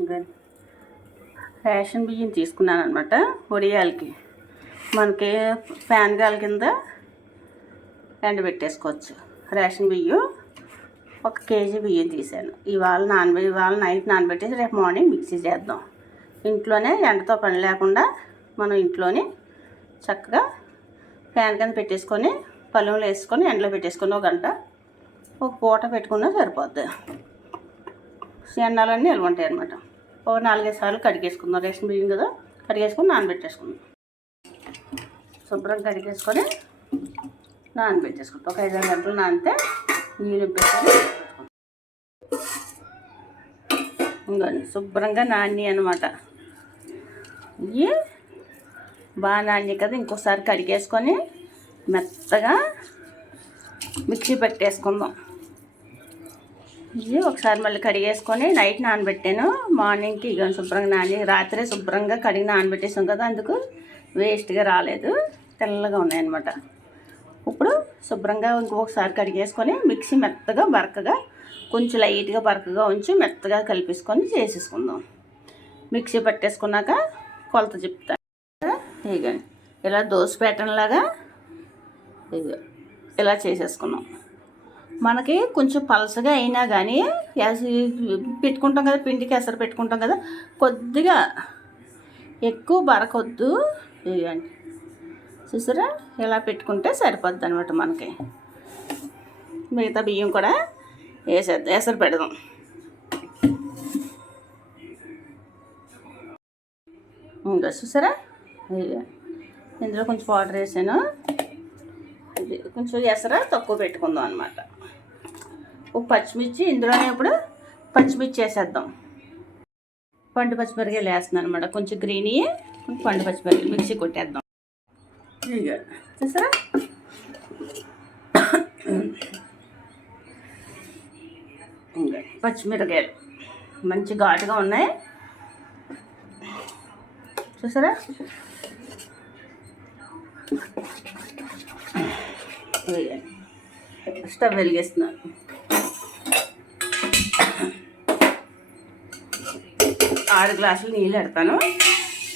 ఇంకా రేషన్ బియ్యం తీసుకున్నాను అనమాట వడియాలకి. మనకి ఫ్యాన్ గాలి కింద ఎండబెట్టేసుకోవచ్చు. రేషన్ బియ్యం 1 కేజీ బియ్యం తీసాను. ఇవాళ నైట్ నానబెట్టేసి రేపు మార్నింగ్ మిక్సీ చేద్దాం. ఇంట్లోనే ఎండతో పని లేకుండా మనం ఇంట్లోనే చక్కగా ఫ్యాన్ కింద పెట్టేసుకొని పళ్ళెంలో వేసుకొని ఎండలో పెట్టేసుకొని 1 గంట ఒక పూట పెట్టుకున్నా సరిపోద్ది. ఎన్నాలన్నీ నిల్వ ఉంటాయి అన్నమాట. 4-5 సార్లు కడిగేసుకుందాం. రేషన్ బియ్యం కదా, కడిగేసుకొని నానబెట్టేసుకుందాం. శుభ్రంగా కడిగేసుకొని నానబెట్టేసుకుంటాం. ఒక 5-6 గంటలు నానితే నీళ్ళు పెట్టుకొని ఇంకోండి శుభ్రంగా నాని అనమాట. ఇవి బాగా నాని కదా, ఇంకోసారి కడిగేసుకొని మెత్తగా మిక్సీ పెట్టేసుకుందాం. ఇది ఒకసారి మళ్ళీ కడిగేసుకొని నైట్ నానబెట్టాను. మార్నింగ్కి ఇక శుభ్రంగా రాత్రే శుభ్రంగా కడిగి నానబెట్టేసాం కదా, అందుకు వేస్ట్గా రాలేదు, తెల్లగా ఉన్నాయన్నమాట. ఇప్పుడు శుభ్రంగా ఇంకొకసారి కడిగేసుకొని మిక్సీ మెత్తగా బరకగా కొంచెం లైట్గా బరకగా ఉంచి మెత్తగా కలిపేసుకొని చేసేసుకుందాం. మిక్సీ పట్టేసుకున్నాక కొలత చెప్తాను. ఇక ఇలా దోశ ప్యాటర్న్లాగా ఇలా చేసేసుకున్నాం. మనకి కొంచెం పలసగా అయినా కానీ పెట్టుకుంటాం కదా, పిండికి ఎసరు పెట్టుకుంటాం కదా, కొద్దిగా ఎక్కువ బరకొద్దు. ఇవ్వండి చూసారా, ఇలా పెట్టుకుంటే సరిపోద్ది అనమాట. మనకి మిగతా బియ్యం కూడా ఎసరు పెడదాం. ఇంకా చూసారా, ఇందులో కొంచెం వాటర్ వేసాను. కొంచెం ఎసర తక్కువ పెట్టుకుందాం అనమాట. ఒక పచ్చిమిర్చి ఇందులోనే ఇప్పుడు పచ్చిమిర్చి వేసేద్దాం. పండు పచ్చిమిరకాయలు వేస్తున్నాను అనమాట. కొంచెం గ్రీనీ పండు పచ్చిమిరకాయలు మిక్సీ కొట్టేద్దాం. ఇక చూసారా, ఇంకా పచ్చిమిరకాయలు మంచి ఘాటుగా ఉన్నాయి చూసారా. స్టవ్ వెలిగిస్తున్నాను. 6 గ్లాసులు నీళ్ళు పెడతాను.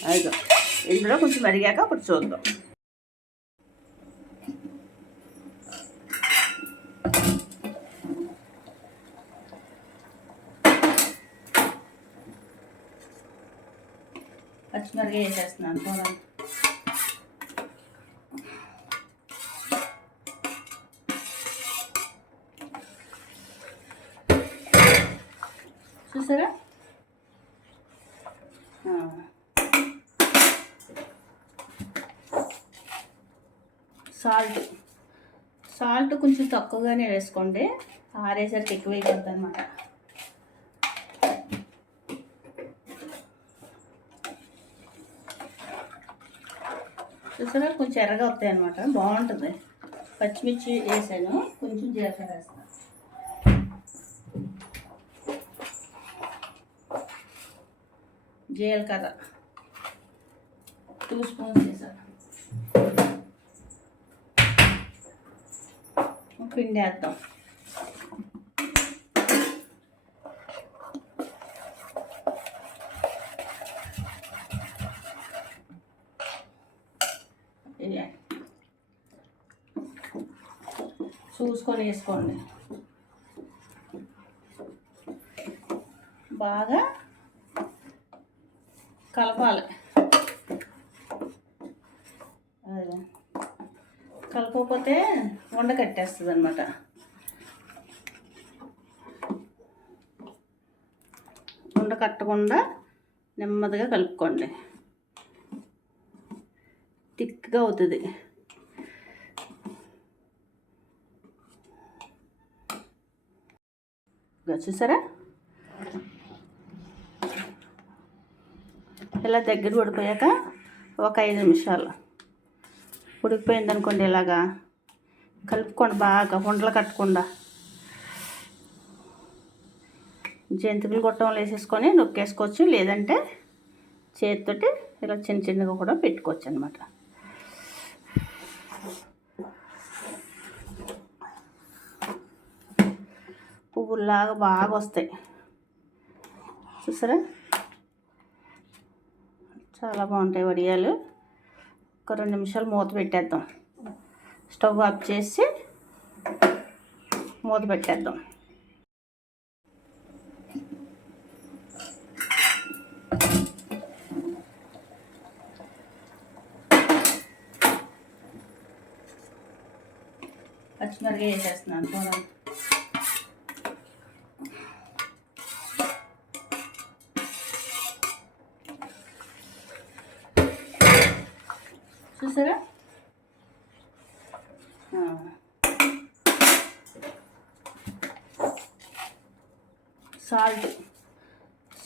అదిగో ఇందులో కొంచెం మరిగాక అప్పుడు చూద్దాం. పచ్చిమిరకాయ వేసేస్తున్నాను. చూసారా, సాల్ట్ కొంచెం తక్కువగానే వేసుకోండి, ఆరేసరికి ఎక్కువ అయిపోద్ది అనమాట. చూసారా, కొంచెం ఎర్రగా వస్తాయి అనమాట, బాగుంటుంది. పచ్చిమిర్చి వేసాను, కొంచెం జీలకర్ర వేస్తాను. జీలకర్ర 2 స్పూన్స్ వేసాను. పిండి వేద్దాం. చూసుకొని వేసుకోండి. బాగా కలపాలి. కలపకపోతే వండ కట్టేస్తుంది అనమాట. వండ కట్టకుండా నెమ్మదిగా కలుపుకోండి, థిక్గా అవుతుంది. చూసారా, ఇలా దగ్గర ఉడిపోయాక ఒక 5 నిమిషాలు ఉడికిపోయింది అనుకోండి, ఇలాగా కలుపుకోండి. బాగా ఉండలు కట్టకుండా జంతికలు గొట్టంలో వేసేసుకొని నొక్కేసుకోవచ్చు, లేదంటే చేతితోటి ఇలా చిన్న చిన్నగా కూడా పెట్టుకోవచ్చు అనమాట. పువ్వులాగా బాగా వస్తాయి చూసారా. చాలా బాగుంటాయి వడియాలు. ఒక 2 నిమిషాలు మూత పెట్టేద్దాం. స్టవ్ ఆఫ్ చేసి మూత పెట్టేద్దాం. పచ్చిమిరపకాయ వేసేస్తున్నాను చూడండి. చూసారా?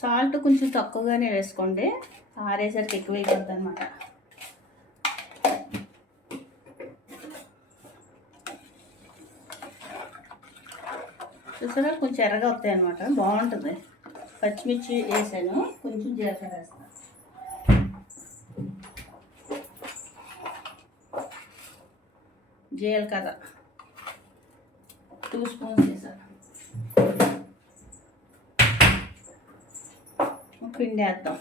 సాల్ట్ కొంచెం తక్కువగానే వేసుకోండి, ఆరేసరికి ఎక్కువ అయిపోద్ది అనమాట. చూసారా? కొంచెం ఎర్రగా వస్తాయి అనమాట, బాగుంటుంది. పచ్చిమిర్చి వేసాను, కొంచెం జీలకర్ర వేస్తాను. జీలకర్ర 2 స్పూన్స్ వేసాను. పిండి వేద్దాం.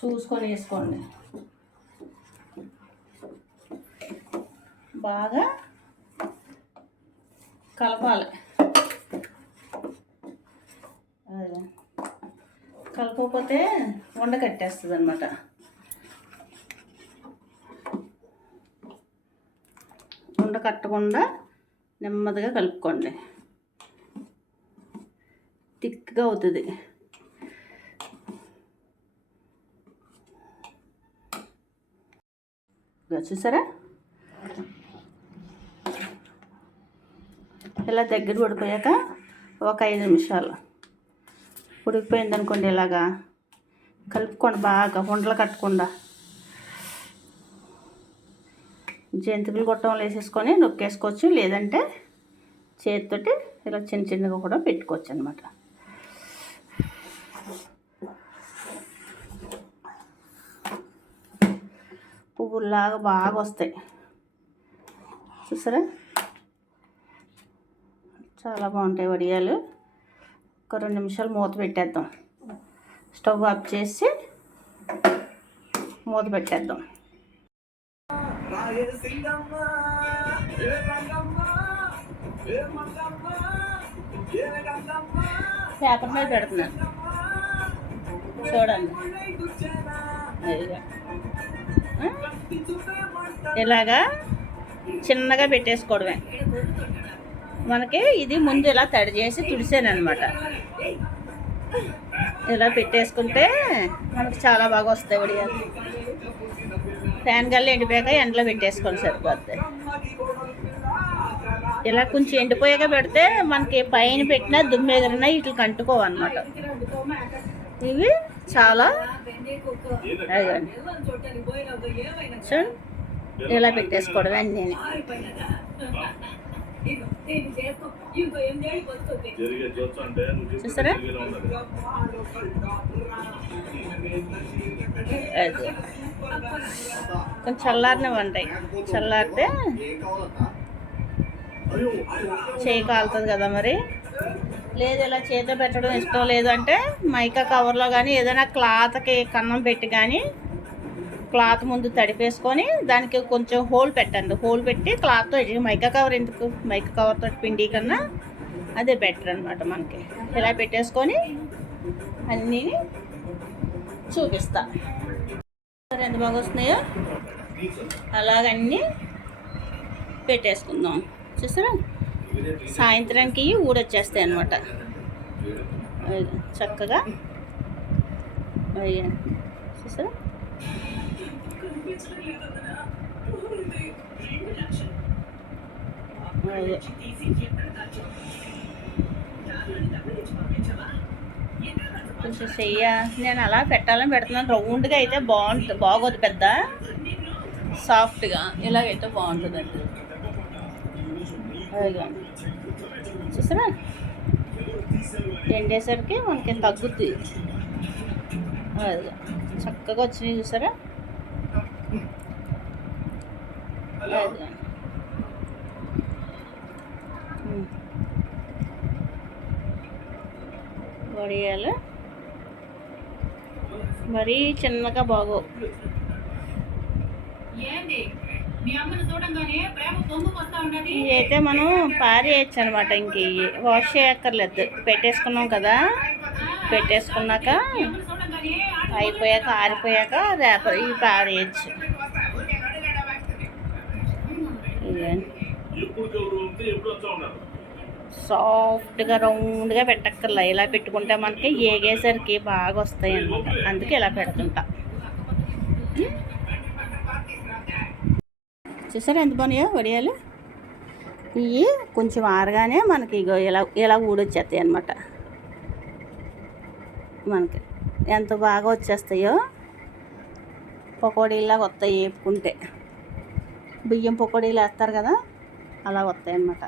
చూసుకొని వేసుకోండి. బాగా కలపాలి. కలపకపోతే వండ కట్టేస్తుంది అనమాట. వండ కట్టకుండా నెమ్మదిగా కలుపుకోండి, థిక్గా అవుతుంది. చూసారా? ఇలా దగ్గర ఉడిపోయాక ఒక 5 నిమిషాలు ఉడికిపోయింది అనుకోండి, ఇలాగా కలుపుకోండి. బాగా ఉండలు కట్టకుండా జంతికలు గొట్టంలో వేసేసుకొని నొక్కేసుకోవచ్చు, లేదంటే చేతితోటి ఇలా చిన్న చిన్నగా కూడా పెట్టుకోవచ్చు అనమాట. పువ్వులాగా బాగా వస్తాయి. చూసారా? చాలా బాగుంటాయి వడియాలు. ఒక 2 నిమిషాలు మూత పెట్టేద్దాం. స్టవ్ ఆఫ్ చేసి మూత పెట్టేద్దాం. పేపర్ మీద పెడుతున్నాను చూడండి. ఇలాగా చిన్నగా పెట్టేసుకోవడమే. మనకి ఇది ముందు ఇలా తడి చేసి తుడిసాను అనమాట. ఇలా పెట్టేసుకుంటే మనకి చాలా బాగా వస్తాయి వడియాలు. ఫ్యాన్ గల్లి ఎండిపోయాక ఎండలో పెట్టేసుకొని సరిపోద్ది. ఇలా కొంచెం ఎండిపోయాక పెడితే మనకి పైన పెట్టినా దుమ్ము ఎగిరినా వీటికి అంటుకోవన్నమాట. ఇవి చాలా ఇలా పెట్టేసుకోవడం అన్నీ. చూసారా? అది కొంచెం చల్లారినే ఉంటాయి. చల్లారితే చేయి కాలుతుంది కదా మరి. లేదు ఇలా చేతితో పెట్టడం ఇష్టం లేదు అంటే మైకా కవర్లో కానీ ఏదైనా క్లాత్కి కన్నం పెట్టి కానీ క్లాత్ ముందు తడిపేసుకొని దానికి కొంచెం హోల్ పెట్టండి. హోల్ పెట్టి క్లాత్తో మైకా కవర్ ఎందుకు, మైకా కవర్తో పిండి కన్నా అదే బెటర్ అనమాట మనకి. ఇలా పెట్టేసుకొని అన్నీ చూపిస్తా ఎంత బాగా వస్తున్నాయో. అలాగన్నీ పెట్టేసుకుందాం. చూసారా? సాయంత్రానికి ఊడొచ్చేస్తాయి అన్నమాట చక్కగా. చూసారా? కొంచెం నేను అలా పెట్టాలని పెడుతున్నాను. రౌండ్గా అయితే బాగోదు, పెద్ద సాఫ్ట్గా ఇలాగైతే బాగుంటుందండి. అదిగా చూసారా? ఎండేసరికి మనకి తగ్గుద్ది. అదిగా చక్కగా వచ్చినాయి. చూసారా? వడియాలు మరీ చిన్నగా బాగో. ఇవైతే మనం పారేయచ్చు అనమాట. ఇంక వాష్ చేయక్కర్లేదు, పెట్టేసుకున్నాం కదా. పెట్టేసుకున్నాక అయిపోయాక ఆరిపోయాక రేప ఇవి పారేయచ్చు. సాఫ్ట్గా రౌండ్గా పెట్టక్కర్లా, ఇలా పెట్టుకుంటే మనకి ఏగేసరికి బాగా వస్తాయి అన్నమాట. అందుకే ఇలా పెడుతుంటా. చూసారా ఎంత బాగున్నాయో వడియాలు. ఇవి కొంచెం ఆరగానే మనకి ఇలా ఊడొచ్చేస్తాయి అన్నమాట. మనకి ఎంత బాగా వచ్చేస్తాయో, పకోడీలాగా వస్తాయి వేపుకుంటే. బియ్యం పకోడీలు వేస్తారు కదా, అలా వస్తాయి అన్నమాట.